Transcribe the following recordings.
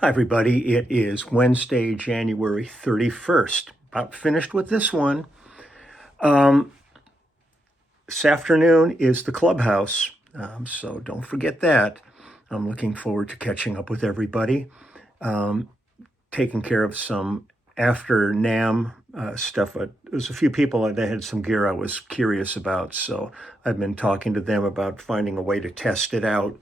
Hi, everybody. It is Wednesday, January 31st. About finished with this one. This afternoon is the clubhouse, so don't forget that. I'm looking forward to catching up with everybody, taking care of some after NAM stuff. There's a few people that had some gear I was curious about, so I've been talking to them about finding a way to test it out.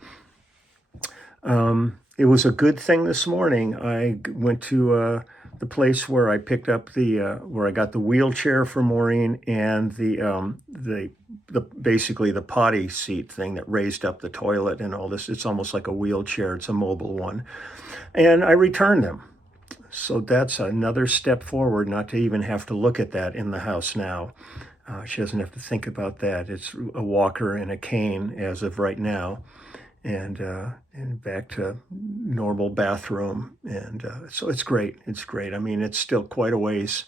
It was a good thing this morning. I went to the place where I picked up where I got the wheelchair for Maureen and the basically the potty seat thing that raised up the toilet and all this. It's almost like a wheelchair. It's a mobile one, and I returned them. So that's another step forward. Not to even have to look at that in the house now. She doesn't have to think about that. It's a walker and a cane as of right now. And back to normal bathroom. And so it's great. It's great. I mean, it's still quite a ways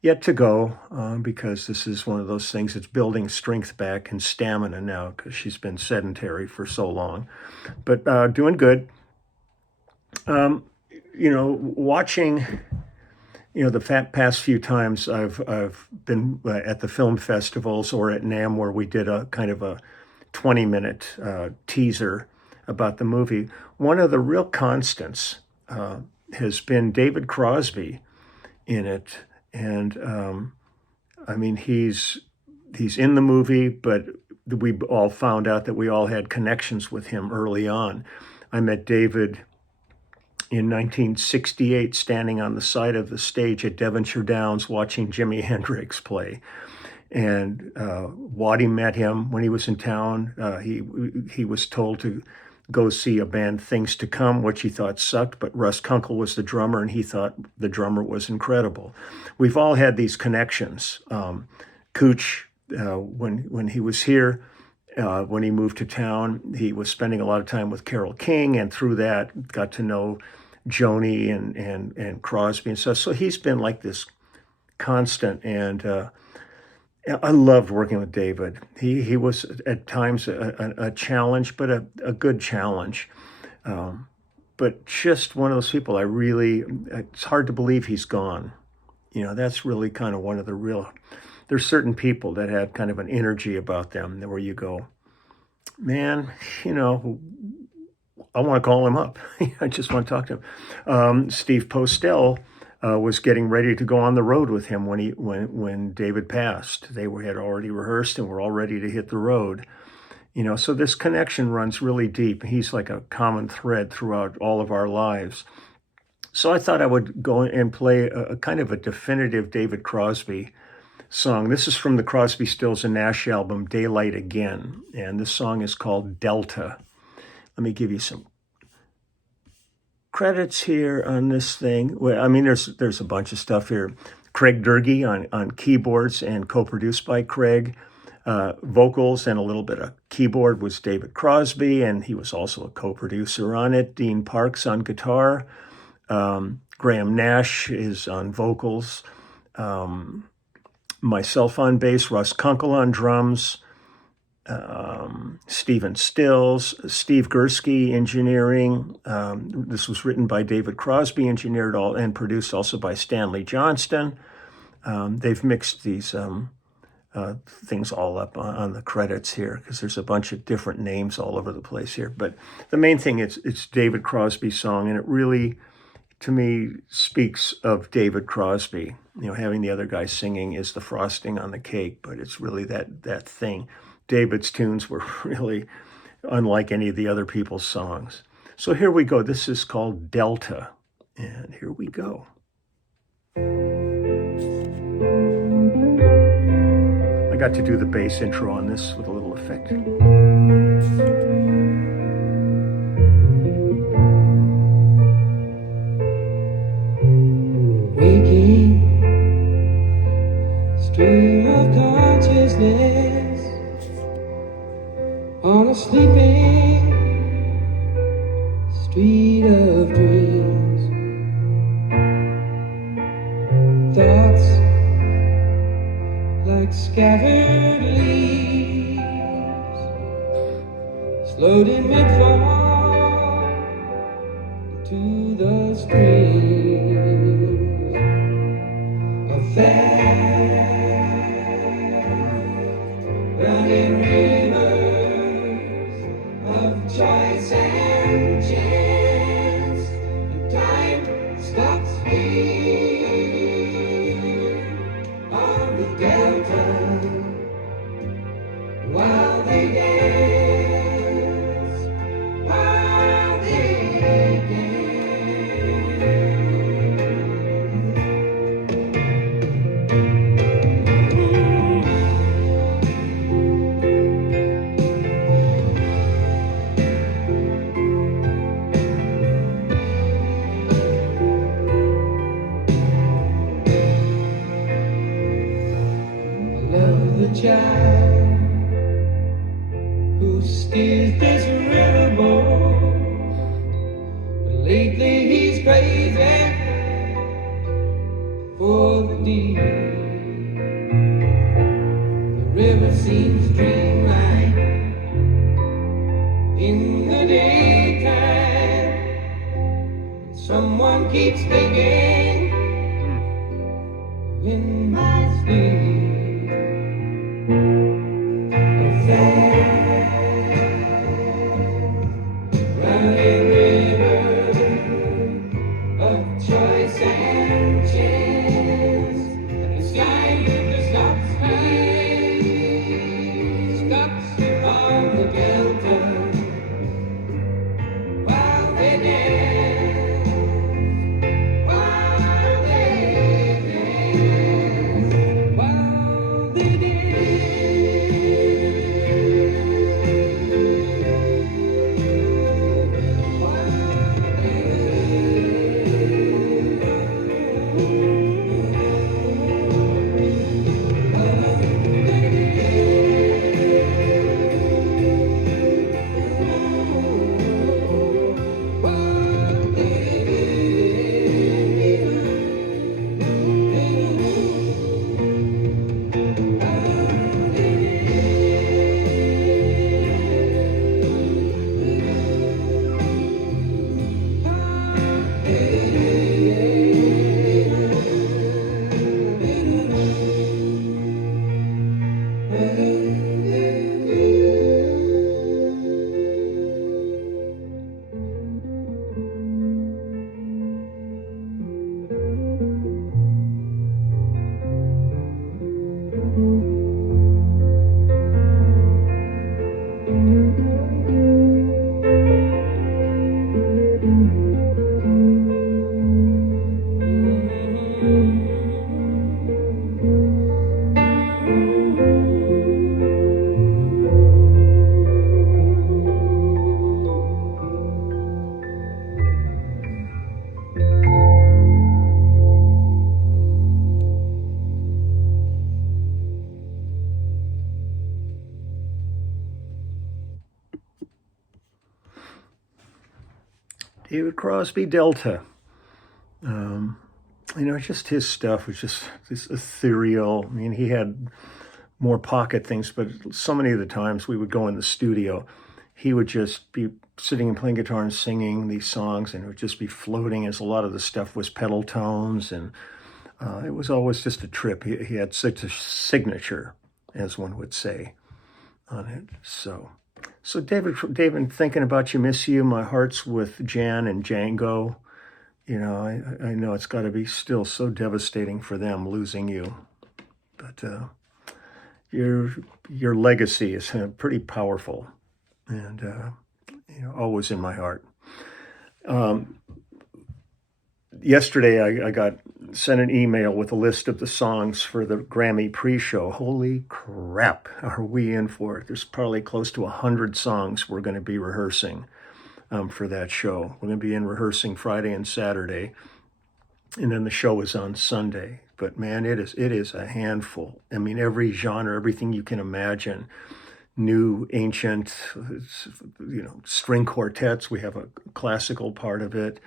yet to go because this is one of those things that's building strength back and stamina now because she's been sedentary for so long. But doing good. Watching, the past few times I've been at the film festivals or at NAMM where we did a kind of a 20-minute teaser about the movie. One of the real constants has been David Crosby in it, and I mean he's in the movie, but we all found out that we all had connections with him early on. I met David in 1968, standing on the side of the stage at Devonshire Downs watching Jimi Hendrix play. And Waddy met him when he was in town. He was told to go see a band, Things to Come, which he thought sucked, but Russ Kunkel was the drummer, and he thought the drummer was incredible. We've all had these connections. Cooch, when he was here, when he moved to town, he was spending a lot of time with Carole King, and through that got to know Joni and Crosby and stuff. So he's been like this constant, and I loved working with David. He was at times a challenge, but a good challenge. But just one of those people it's hard to believe he's gone. That's really kind of one of there's certain people that have kind of an energy about them where you go, man, I want to call him up. I just want to talk to him. Steve Postel was getting ready to go on the road with him when David passed. They had already rehearsed and were all ready to hit the road. So this connection runs really deep. He's like a common thread throughout all of our lives. So I thought I would go and play a kind of a definitive David Crosby song. This is from the Crosby, Stills and Nash album, Daylight Again. And this song is called Delta. Let me give you some credits here on this thing. Well, I mean, there's a bunch of stuff here. Craig Durgee on keyboards and co-produced by Craig. Vocals and a little bit of keyboard was David Crosby, and he was also a co-producer on it. Dean Parks on guitar. Graham Nash is on vocals. Myself on bass. Russ Kunkel on drums. Stephen Stills, Steve Gursky engineering. This was written by David Crosby, engineered and produced also by Stanley Johnston. They've mixed these things all up on the credits here because there's a bunch of different names all over the place here. But the main thing is it's David Crosby's song, and it really, to me, speaks of David Crosby. Having the other guy singing is the frosting on the cake, but it's really that thing. David's tunes were really unlike any of the other people's songs. So here we go. This is called Delta, and here we go. I got to do the bass intro on this with a little effect. Waking, stream of consciousness on a sleeping street of dreams. Thoughts like scattered leaves, slowed in mid-fall to the streams of fast running rivers of choice and chance. The time stops here on the delta while they dance, while they love the child who steers this riverboat, but lately he's crazy for the deep. The river seems dreamlike in the daytime, and someone keeps thinking in my sleep. Running river of choice and chance, and the sky stops here, stops on the delta while they dance, while they dance, while they dance. David Crosby, Delta. Just his stuff was just this ethereal. I mean, he had more pocket things, but so many of the times we would go in the studio, he would just be sitting and playing guitar and singing these songs, and it would just be floating as a lot of the stuff was pedal tones, and it was always just a trip. He had such a signature, as one would say, on it. So David, thinking about you, miss you. My heart's with Jan and Django. I know it's got to be still so devastating for them losing you, but your legacy is pretty powerful, and always in my heart. Yesterday, I got sent an email with a list of the songs for the Grammy pre-show. Holy crap, are we in for it? There's probably close to 100 songs we're going to be rehearsing for that show. We're going to be in rehearsing Friday and Saturday, and then the show is on Sunday. But man, it is a handful. I mean, every genre, everything you can imagine. New, ancient, string quartets. We have a classical part of it.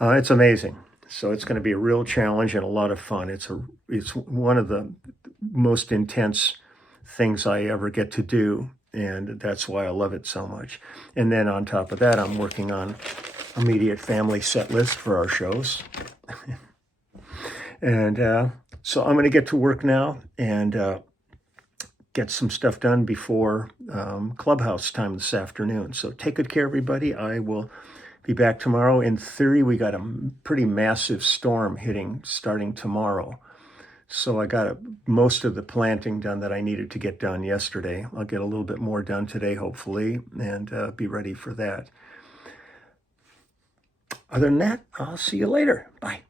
It's amazing. So it's going to be a real challenge and a lot of fun. It's one of the most intense things I ever get to do, and that's why I love it so much. And then on top of that, I'm working on immediate family set list for our shows. And so I'm going to get to work now and get some stuff done before clubhouse time this afternoon. So take good care, everybody. I will be back tomorrow. In theory, we got a pretty massive storm hitting starting tomorrow. So I got most of the planting done that I needed to get done yesterday. I'll get a little bit more done today, hopefully, and be ready for that. Other than that, I'll see you later. Bye.